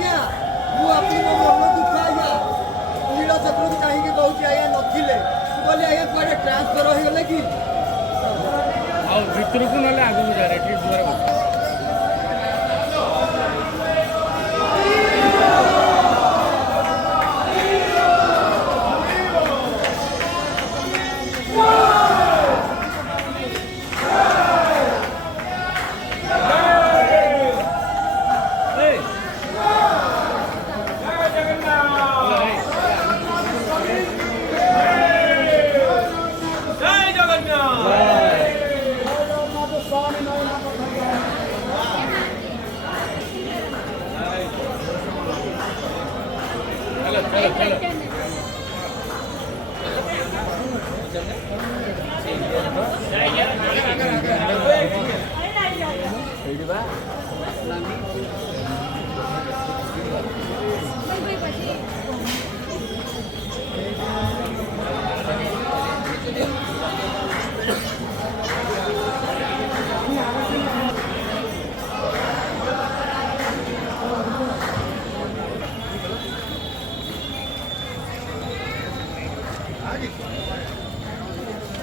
आज्ञा मु आपन मन दुख आज्ञा नील चक्रवर्ती कहीं कहूँ आज्ञा नथिले बोली आज्ञा कुआडे ट्रांसफर हो गले कि भितर को ना आगे जा रहे दुआर चलो चलो चलो